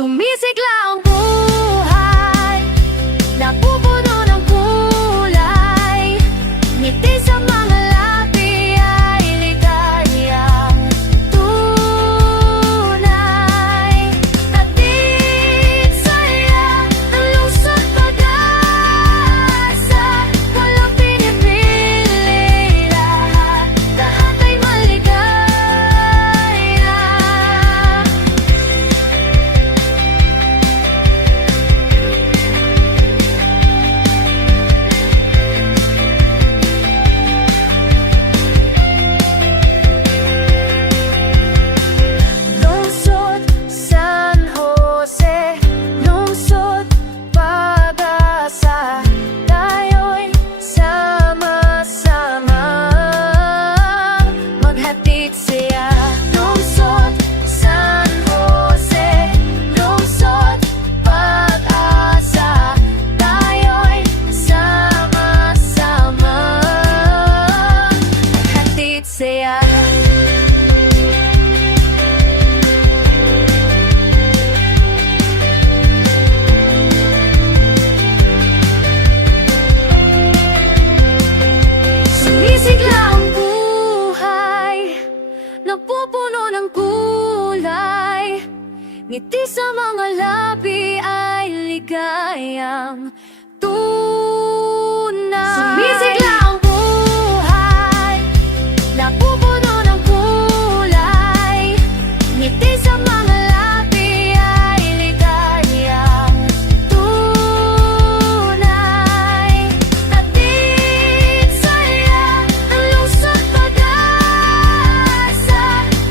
Sumisigla ang buhay, napupuno ng kulay, ngiti sa mga labi ay ligayang tunay. Hatid saya ng lungsod pag-asa, walang pinipili, lahat ay maligaya. Lungsod San Jose, lungsod pag-asa, tayo'y sama-sama maghatid siya. Lungsod San Jose, lungsod pag-asa, tayo'y sama-sama maghatid siya. Sumisigla ang buhay, napupuno ng kulay, ngiti sa mga labi ay ligayang tunay. Sumisigla ang buhay, napupuno ng kulay, ngiti sa mga labi ay ligayang tunay. Hatid saya ng lungsod pag-asa,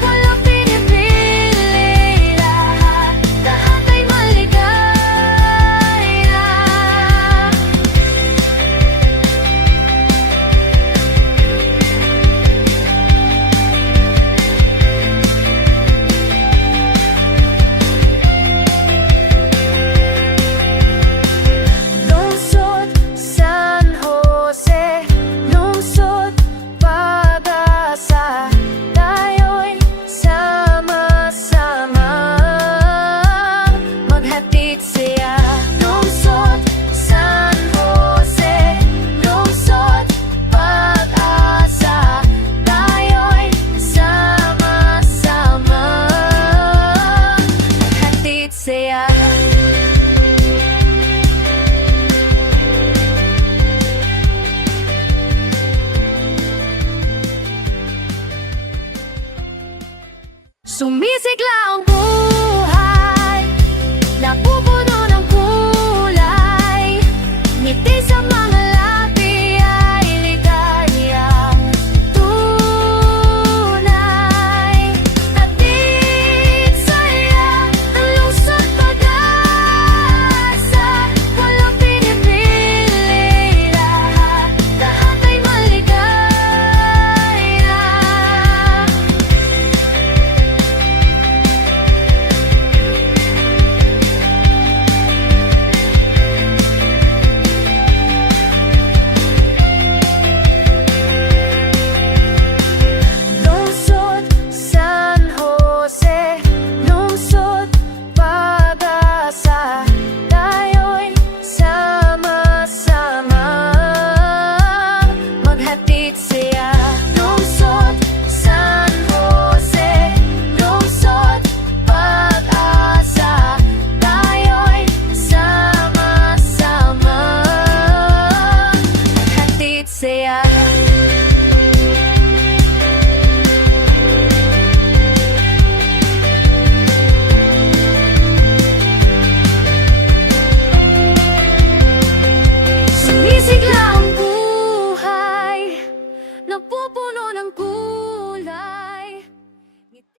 walang pinipili, lahat ay maligaya. Lungsod San Jose, lungsod pag-asa, tayo'y sama-sama maghatid siya. Lungsod San Jose, lungsod pag-asa, tayo'y sama-sama maghatid siya. Sumisigla ang buhay, napupuno ng kulay, ngiti sa mga labi ay ligayang tunay. Hatid saya ng lungsod pag-asa, walang pinipili, lahat ay maligaya. Lungsod San Jose, lungsod pag-asa, tayo'y sama-sama maghatid siya. Lungsod San Jose, lungsod pag-asa, tayo'y sama-sama maghatid siya. Sumisigla